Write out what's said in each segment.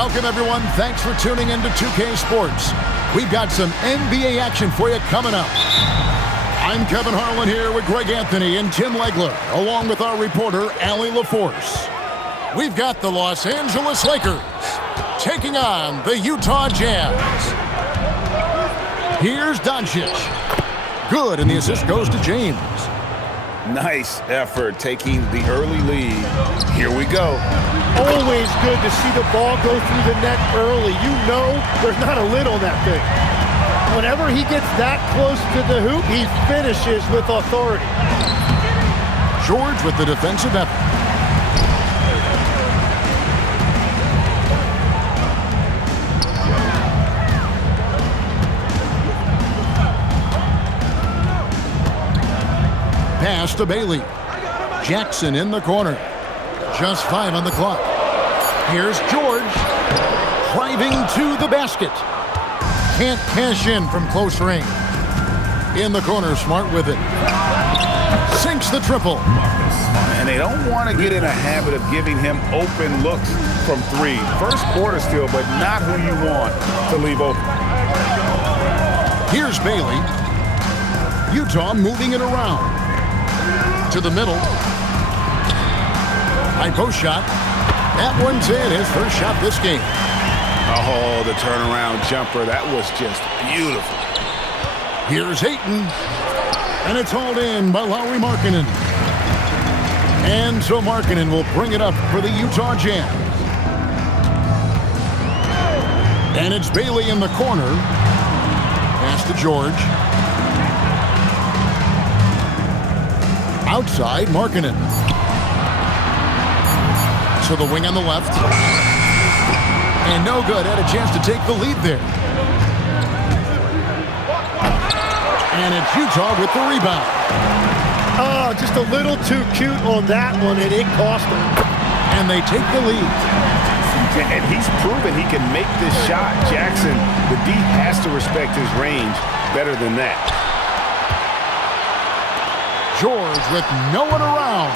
Welcome, everyone. Thanks for tuning in to 2K Sports. We've got some NBA action for you coming up. I'm Kevin Harlan here with Greg Anthony and Tim Legler, along with our reporter, Allie LaForce. We've got the Los Angeles Lakers taking on the Utah Jazz. Here's Doncic. Good, and the assist goes to James. Nice effort taking the early lead. Here we go. Always good to see the ball go through the net early. You know there's not a lid on that thing. Whenever he gets that close to the hoop, he finishes with authority. George with the defensive effort. Pass to Bailey. Jackson in the corner. Just 5 on the clock. Here's George. Driving to the basket. Can't cash in from close range. In the corner, Smart with it. Sinks the triple. And they don't want to get in a habit of giving him open looks from 3. First quarter still, but not who you want to leave open. Here's Bailey. Utah moving it around. To the middle. High post shot. That one's in. His first shot this game. Oh, the turnaround jumper. That was just beautiful. Here's Ayton. And it's hauled in by Lauri Markkanen. And so Markkanen will bring it up for the Utah Jazz. And it's Bailey in the corner. Pass to George. Outside, Markkanen. To the wing on the left. And no good. Had a chance to take the lead there. And it's Utah with the rebound. Oh, just a little too cute on that one, and it cost them. And they take the lead. And he's proven he can make this shot. Jackson, the D has to respect his range better than that. George with no one around.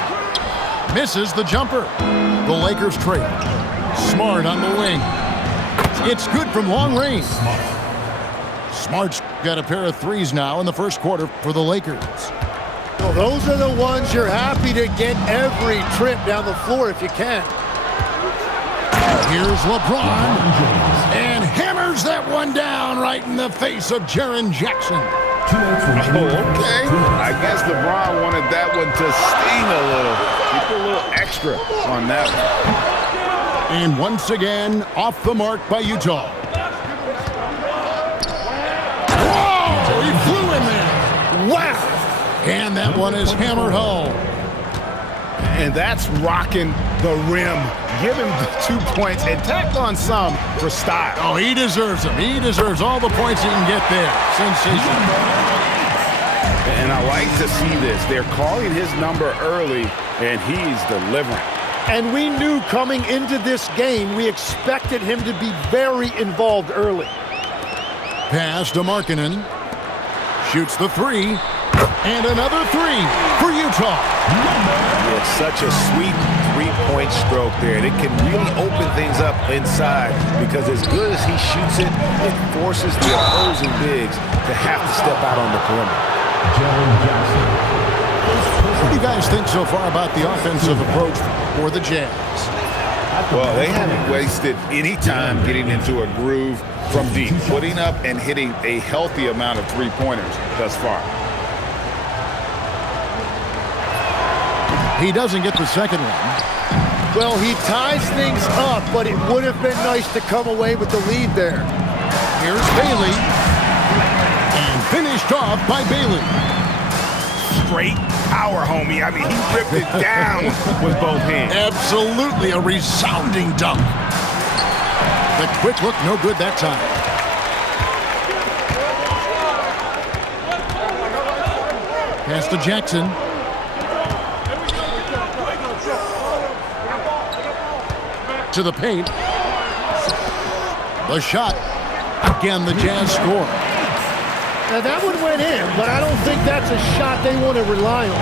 Misses the jumper. The Lakers trail. Smart on the wing. It's good from long range. Smart's got a pair of threes now in the first quarter for the Lakers. Well, those are the ones you're happy to get every trip down the floor if you can. Here's LeBron. And hammers that one down right in the face of Jaren Jackson. Oh, okay. I guess LeBron wanted that one to sting a little. He put a little extra on that one. And once again, off the mark by Utah. Whoa! He flew in there. Wow! And that one is hammered home. And that's rocking the rim. Give him the 2 points and tacked on some for style. Oh, he deserves them. He deserves all the points he can get there. Sensational. And I like to see this. They're calling his number early, and he's delivering. And we knew coming into this game, we expected him to be very involved early. Pass to Markkanen. Shoots the 3. And another 3 for Utah. It's such a sweet three-point stroke there, and it can really open things up inside because as good as he shoots it, it forces the opposing bigs to have to step out on the perimeter. What do you guys think so far about the offensive approach for the Jazz? Well, they haven't wasted any time getting into a groove from deep, putting up and hitting a healthy amount of three-pointers thus far. He doesn't get the second one. Well, he ties things up, but it would have been nice to come away with the lead there. Here's Bailey. And finished off by Bailey. Straight power, homie. I mean, he ripped it down with both hands. Absolutely a resounding dunk. The quick look, no good that time. Pass to Jackson. To the paint. The shot. Again, the Jazz score. Now that one went in, but I don't think that's a shot they want to rely on.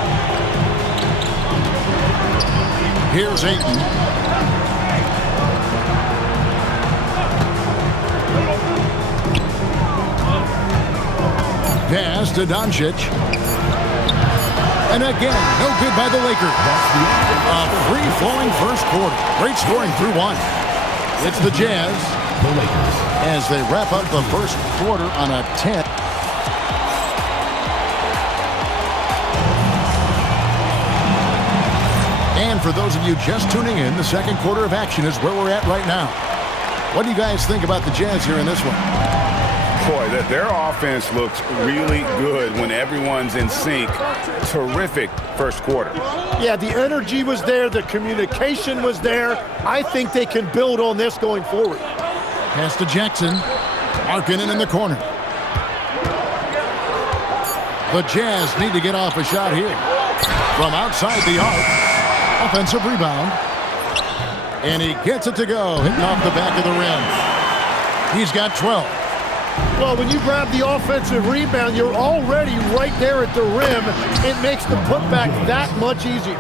Here's Ayton. pass to Doncic. And again, no good by the Lakers. A free-flowing first quarter. Great scoring through one. It's the Jazz as they wrap up the first quarter on a 10. And for those of you just tuning in, the second quarter of action is where we're at right now. What do you guys think about the Jazz here in this one? Boy, their offense looks really good when everyone's in sync. Terrific first quarter. Yeah, the energy was there. The communication was there. I think they can build on this going forward. Pass to Jackson. Markkanen in the corner. The Jazz need to get off a shot here. From outside the arc. Offensive rebound. And he gets it to go. Hitting off the back of the rim. He's got 12. Well, when you grab the offensive rebound, you're already right there at the rim. It makes the putback that much easier.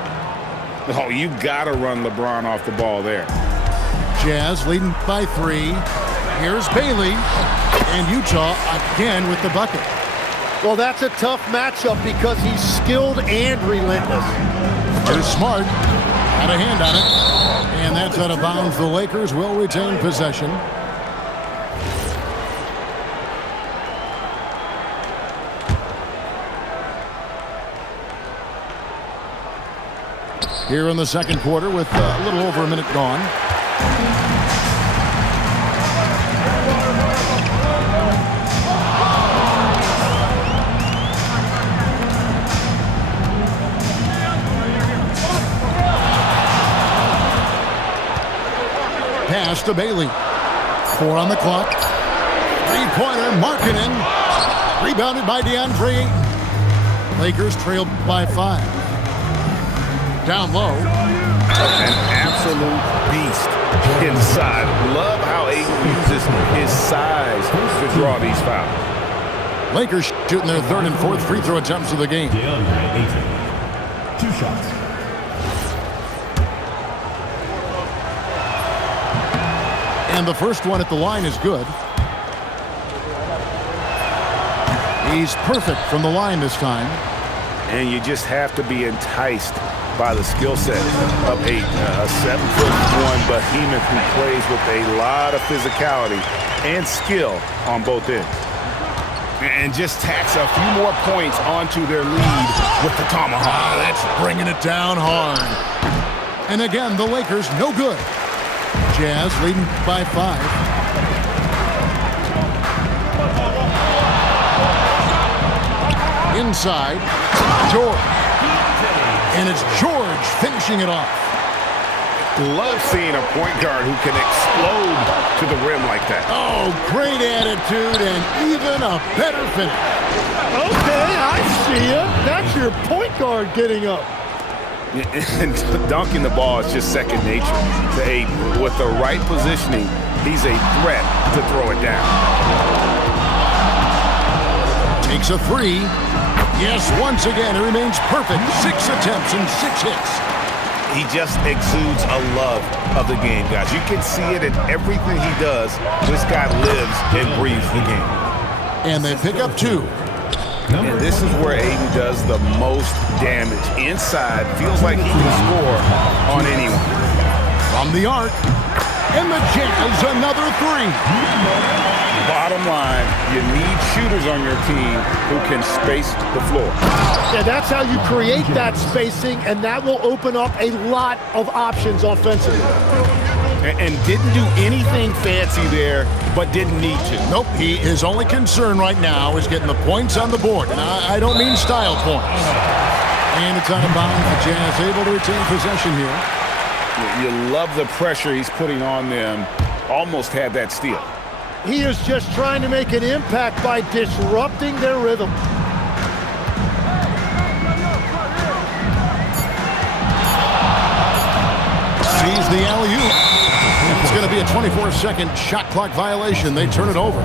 Oh, you got to run LeBron off the ball there. Jazz leading by 3. Here's Bailey. And Utah again with the bucket. Well, that's a tough matchup because he's skilled and relentless. Here's Smart. Had a hand on it. And that's out of bounds. The Lakers will retain possession. Here in the second quarter with a little over a minute gone. Pass to Bailey. 4 on the clock. Three-pointer, Markkanen. Rebounded by DeAndre Ayton. Lakers trailed by 5. Down low. An absolute beast inside. Love how Ayton uses his size to draw these fouls. Lakers shooting their third and fourth free throw attempts of the game. 2 shots. And the first one at the line is good. He's perfect from the line this time. And you just have to be enticed by the skill set of Ayton, a 7'1" behemoth who plays with a lot of physicality and skill on both ends. And just tacks a few more points onto their lead with the tomahawk. That's bringing it down hard. And again, the Lakers no good. Jazz leading by 5. Inside, George. And it's George finishing it off. Love seeing a point guard who can explode to the rim like that. Oh, great attitude and even a better finish. Okay, I see ya. That's your point guard getting up. And dunking the ball is just second nature to Ayton. With the right positioning, he's a threat to throw it down. Takes a 3. Yes, once again, it remains perfect. 6 attempts and 6 hits. He just exudes a love of the game, guys. You can see it in everything he does. This guy lives and breathes the game. And they pick up 2. And this is where Ayton does the most damage. Inside, feels like he can score on anyone. From the arc, and the Jazz another 3. Bottom line, you need shooters on your team who can space the floor. Yeah, that's how you create that spacing, and that will open up a lot of options offensively. And didn't do anything fancy there, but didn't need to. Nope, his only concern right now is getting the points on the board. And I don't mean style points. And it's out of bounds. The Jazz able to retain possession here. You love the pressure he's putting on them. Almost had that steal. He is just trying to make an impact by disrupting their rhythm. Sees the alley-oop. It's going to be a 24-second shot clock violation. They turn it over.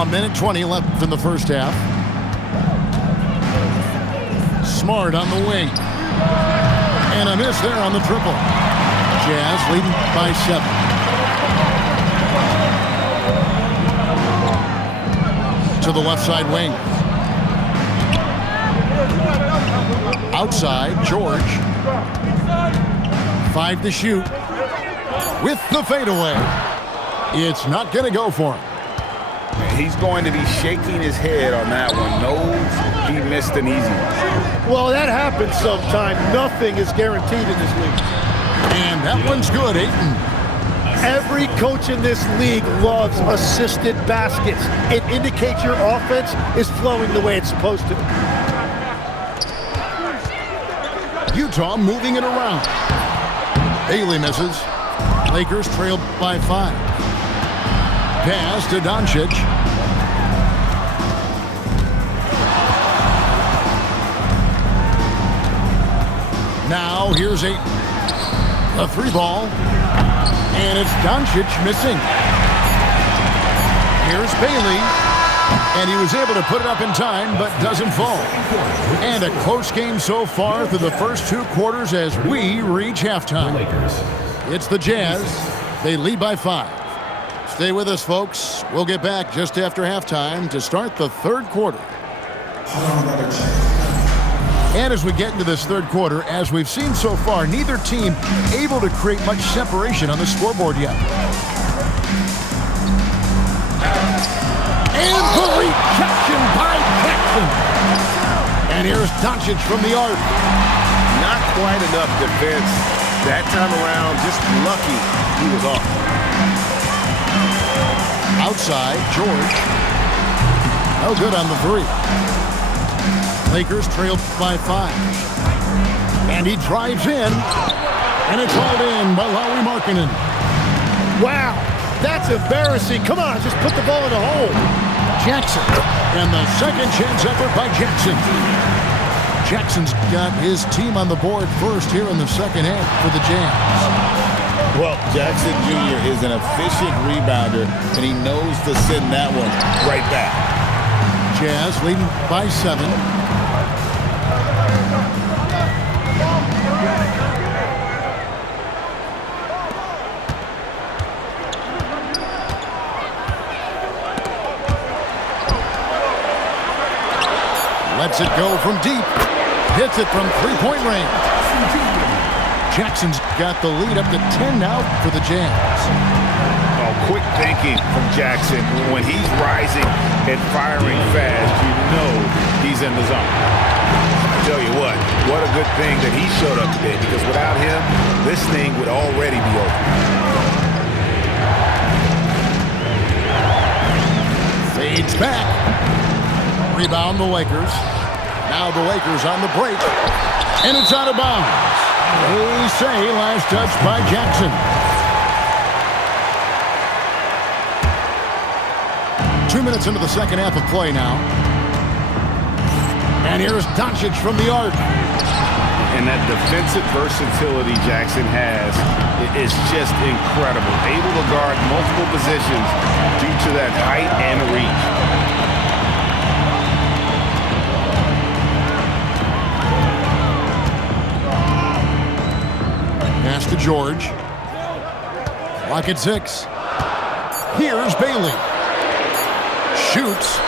A minute 20 left in the first half. Smart on the wing. And a miss there on the triple. Jazz leading by 7. to the left side wing. Outside, George. 5 to shoot. With the fadeaway. It's not going to go for him. He's going to be shaking his head on that one. Knows he missed an easy one. Well, that happens sometime. Nothing is guaranteed in this league. And that one's good, Ayton. Every coach in this league loves assisted baskets. It indicates your offense is flowing the way it's supposed to. Utah moving it around. Bailey misses. Lakers trail by 5. Pass to Doncic. Now here's a 3 ball. And it's Doncic missing. Here's Bailey. And he was able to put it up in time, but doesn't fall. And a close game so far through the first 2 quarters as we reach halftime. It's the Jazz. They lead by 5. Stay with us, folks. We'll get back just after halftime to start the third quarter. And as we get into this third quarter, as we've seen so far, neither team able to create much separation on the scoreboard yet. And the rejection by Jackson. And here's Doncic from the arc. Not quite enough defense. That time around, just lucky he was off. Outside, George. No good on the 3. Lakers trail by 5. And he drives in. And it's hauled in by Lauri Markkanen. Wow, that's embarrassing. Come on, just put the ball in the hole. Jackson. And the second chance effort by Jackson. Jackson's got his team on the board first here in the second half for the Jazz. Well, Jackson Jr. is an efficient rebounder, and he knows to send that one right back. Jazz leading by 7. Lets it go from deep. Hits it from 3-point range. Jackson's got the lead up to 10 now for the Jazz. Oh, quick thinking from Jackson. When he's rising and firing fast, you know he's in the zone. I tell you what a good thing that he showed up today, because without him, this thing would already be over. Fades back. Rebound the Lakers. Now the Lakers on the break. And it's out of bounds. They say last touch by Jackson. 2 minutes into the second half of play now. And here's Doncic from the arc. And that defensive versatility Jackson has is just incredible. Able to guard multiple positions due to that height and reach. Pass to George. Clock at 6. Here's Bailey. Shoots.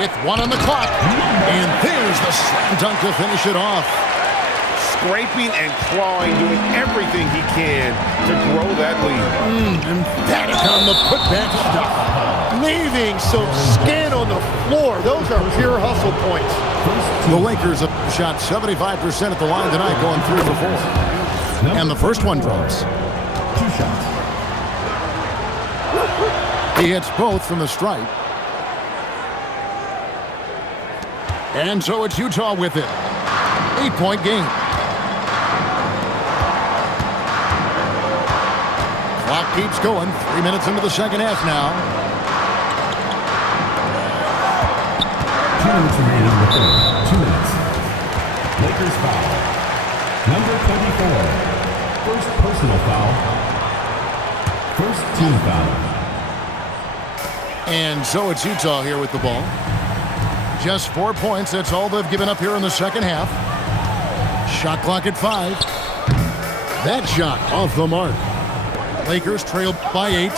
With 1 on the clock. And there's the slam dunk to finish it off. Scraping and clawing, doing everything he can to grow that lead. Emphatic on the putback stuff. Leaving some skin on the floor. Those are pure hustle points. The Lakers have shot 75% at the line tonight, going 3 for 4. And the first one drops. 2 shots. He hits both from the stripe. And so it's Utah with it. 8-point game. Clock keeps going. 3 minutes into the second half now. 2 minutes remaining in the third. 2 minutes. Lakers foul. Number 24. First personal foul. First team foul. And so it's Utah here with the ball. Just 4 points. That's all they've given up here in the second half. Shot clock at 5. That shot off the mark. Lakers trail by 8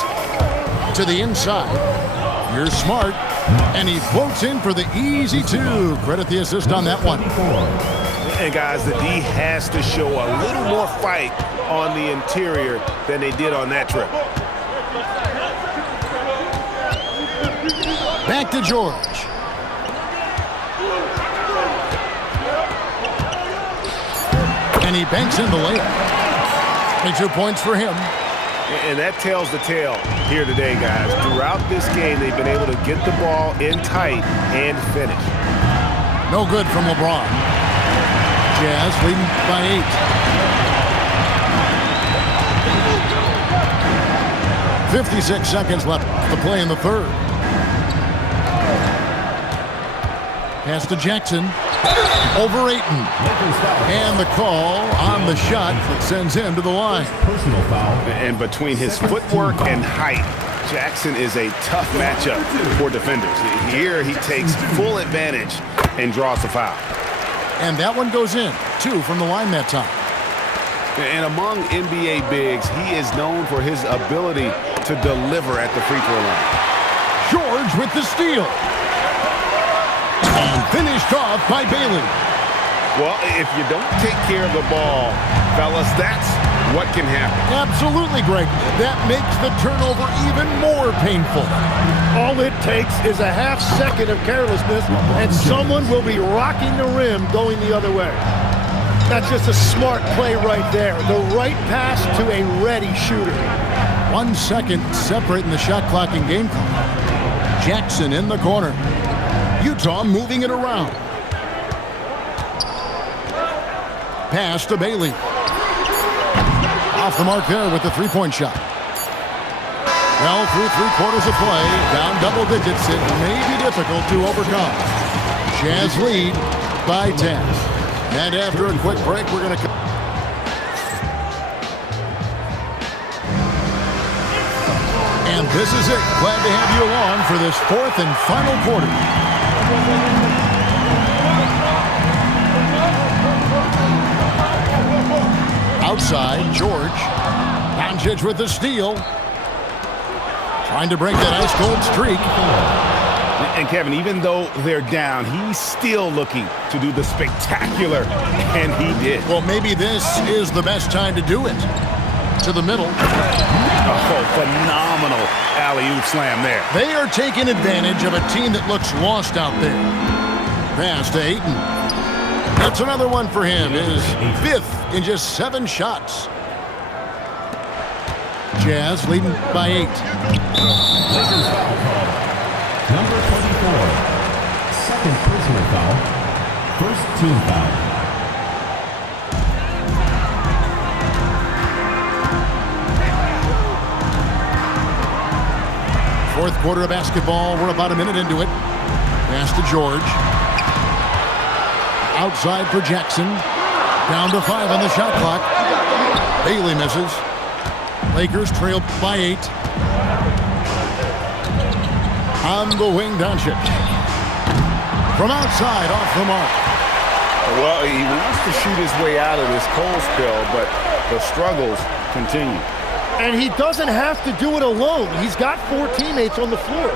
to the inside. You're smart. And he floats in for the easy two. Credit the assist on that one. And guys, the D has to show a little more fight on the interior than they did on that trip. Back to George. And he banks in the layup. 22 points for him. And that tells the tale here today, guys. Throughout this game, they've been able to get the ball in tight and finish. No good from LeBron. Jazz leading by 8. 56 seconds left to play in the third. Pass to Jackson. Over Ayton. And the call on the shot that sends him to the line. Personal foul. And between his footwork and height, Jackson is a tough matchup for defenders. Here he takes full advantage and draws the foul. And that one goes in. 2 from the line that time. And among NBA bigs, he is known for his ability to deliver at the free throw line. George with the steal. And finished off by Bailey. Well, if you don't take care of the ball, fellas, that's what can happen. Absolutely, Greg. That makes the turnover even more painful. All it takes is a half second of carelessness, and someone will be rocking the rim going the other way. That's just a smart play right there. The right pass to a ready shooter. 1 second separating the shot clock and game clock. Jackson in the corner. Utah moving it around. Pass to Bailey. Off the mark there with the three-point shot. Well, through 3 quarters of play, down double digits, it may be difficult to overcome. Jazz lead by 10. And after a quick break, we're going to... And this is it. Glad to have you along for this 4th and final quarter. Outside, George. Doncic with the steal. Trying to break that ice-cold streak. And Kevin, even though they're down, he's still looking to do the spectacular, and he did. Well, maybe this is the best time to do it. To the middle. Oh, phenomenal alley-oop slam there. They are taking advantage of a team that looks lost out there. Pass to Ayton. That's another one for him. His 5th in just 7 shots. Jazz leading by 8. Number 24. Second personal foul. First team foul. Fourth quarter of basketball. We're about a minute into it. Pass to George. Outside for Jackson. Down to 5 on the shot clock. Bailey misses. Lakers trail by 8. On the wing, Doncic. From outside, off the mark. Well, he wants to shoot his way out of this cold spell, but the struggles continue. And he doesn't have to do it alone. He's got 4 teammates on the floor.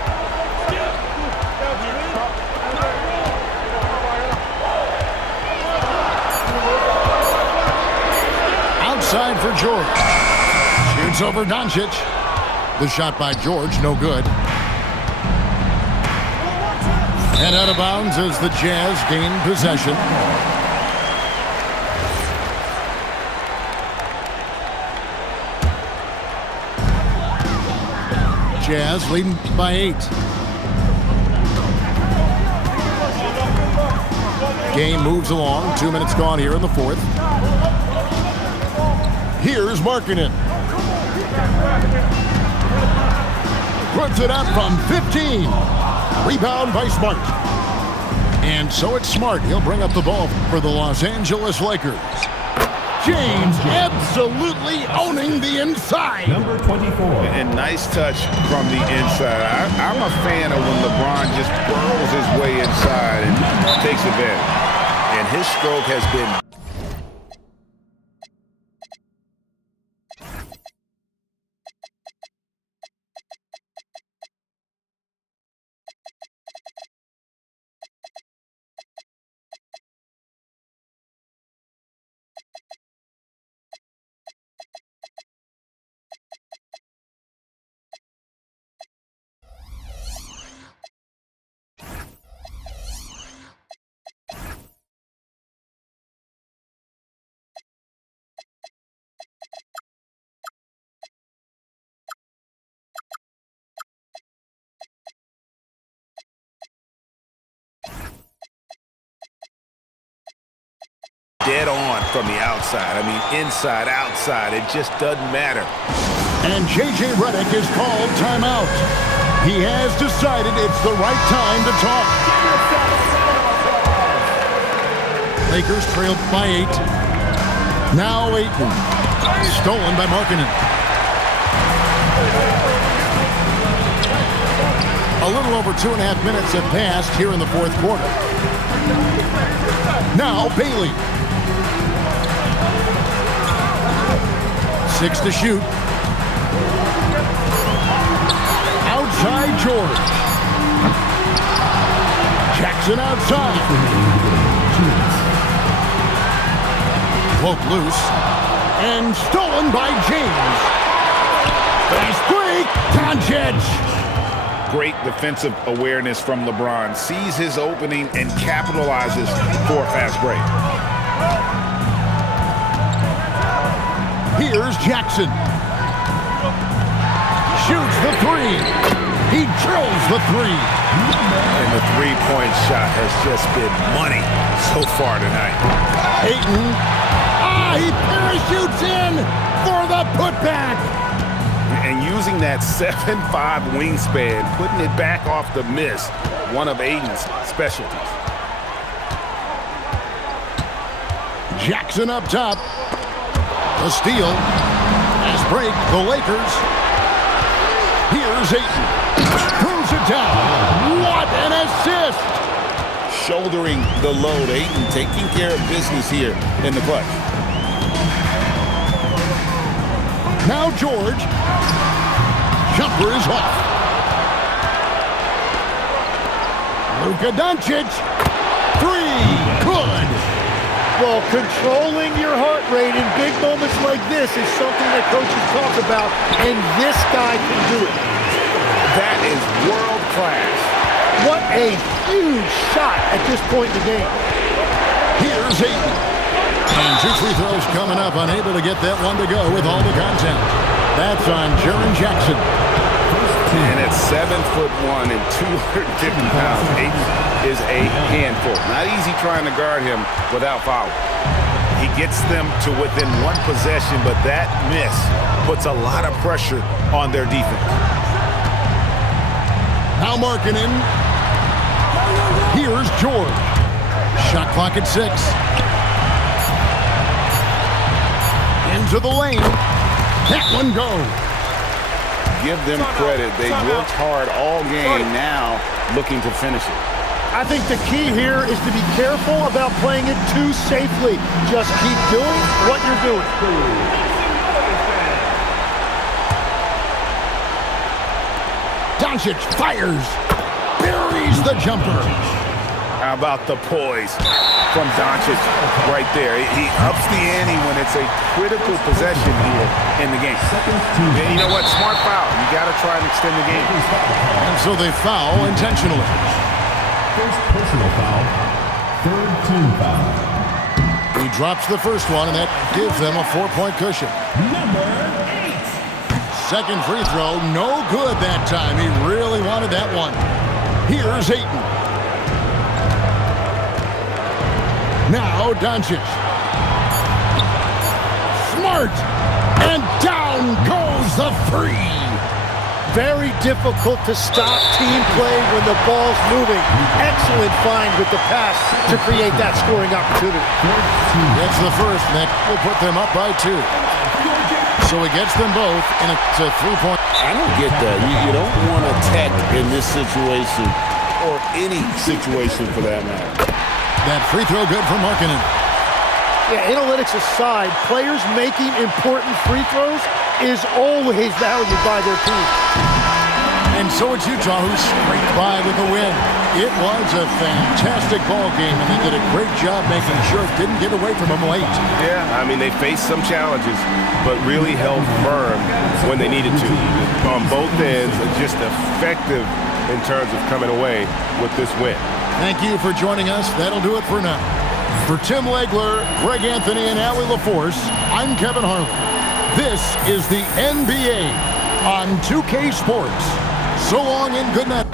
Outside for George. Shoots over Doncic. The shot by George, no good. And out of bounds as the Jazz gain possession. Jazz leading by 8. Game moves along. 2 minutes gone here in the 4th. Here's Markkanen. Puts it up from 15. Rebound by Smart. And so it's Smart. He'll bring up the ball for the Los Angeles Lakers. James absolutely owning the inside. Number 24. And nice touch from the inside. I'm a fan of when LeBron just burrows his way inside and takes advantage. And his stroke has been dead on from the outside. I mean, inside, outside, it just doesn't matter. And J.J. Redick is called timeout. He has decided it's the right time to talk. Lakers trailed by 8. Now Ayton. Stolen by Markkanen. A little over 2.5 minutes have passed here in the fourth quarter. Now Bailey. 6 to shoot. Outside George. Jackson outside. Cloak loose. And stolen by James. Fast break. Doncic. Great defensive awareness from LeBron. Sees his opening and capitalizes for a fast break. Here's Jackson. Shoots the 3. He drills the 3. And the three-point shot has just been money so far tonight. Ayton. He parachutes in for the putback. And using that 7'5" wingspan, putting it back off the miss, one of Ayton's specialties. Jackson up top. The steal. Fast break, the Lakers. Here's Ayton. Throws it down. What an assist! Shouldering the load. Ayton taking care of business here in the clutch. Now George. Jumper is off. Luka Doncic. 3. Good. Well, controlling your heart rate in big moments like this is something that coaches talk about, and this guy can do it. That is world class. What a huge shot at this point in the game. Here's Ayton. And 2 free throws coming up, unable to get that one to go with all the contact. That's on Jaren Jackson. And at 7'1" and 250 pounds, Ayton is a handful. Not easy trying to guard him without fouling. He gets them to within one possession, but that miss puts a lot of pressure on their defense. Now Markkanen. Here's George. Shot clock at 6. Into the lane. That one goes. Give them credit. They worked hard all game, now looking to finish it. I think the key here is to be careful about playing it too safely. Just keep doing what you're doing. Doncic fires. Buries the jumper. How about the poise from Doncic right there? He ups the ante when it's a critical possession here in the game. And you know what? Smart foul. You got to try and extend the game. And so they foul intentionally. First personal foul. Third team foul. He drops the first one, and that gives them a 4-point cushion. Number 8. Second free throw, no good that time. He really wanted that one. Here's Ayton. Now Doncic. Smart. And down goes the 3. Very difficult to stop team play when the ball's moving. Excellent find with the pass to create that scoring opportunity. Gets the first, and that will put them up by 2. So he gets them both, and it's a 3-point. I don't get that. You don't want to tech in this situation, or any situation for that matter. That free throw good for Markkanen. Yeah, analytics aside, players making important free throws is always valued by their team. And so it's Utah who scraped by with the win. It was a fantastic ball game, and they did a great job making sure it didn't get away from them late. Yeah, I mean, they faced some challenges, but really held firm when they needed to. On both ends, just effective in terms of coming away with this win. Thank you for joining us. That'll do it for now. For Tim Legler, Greg Anthony, and Allie LaForce, I'm Kevin Harlan. This is the NBA on 2K Sports. So long and good night.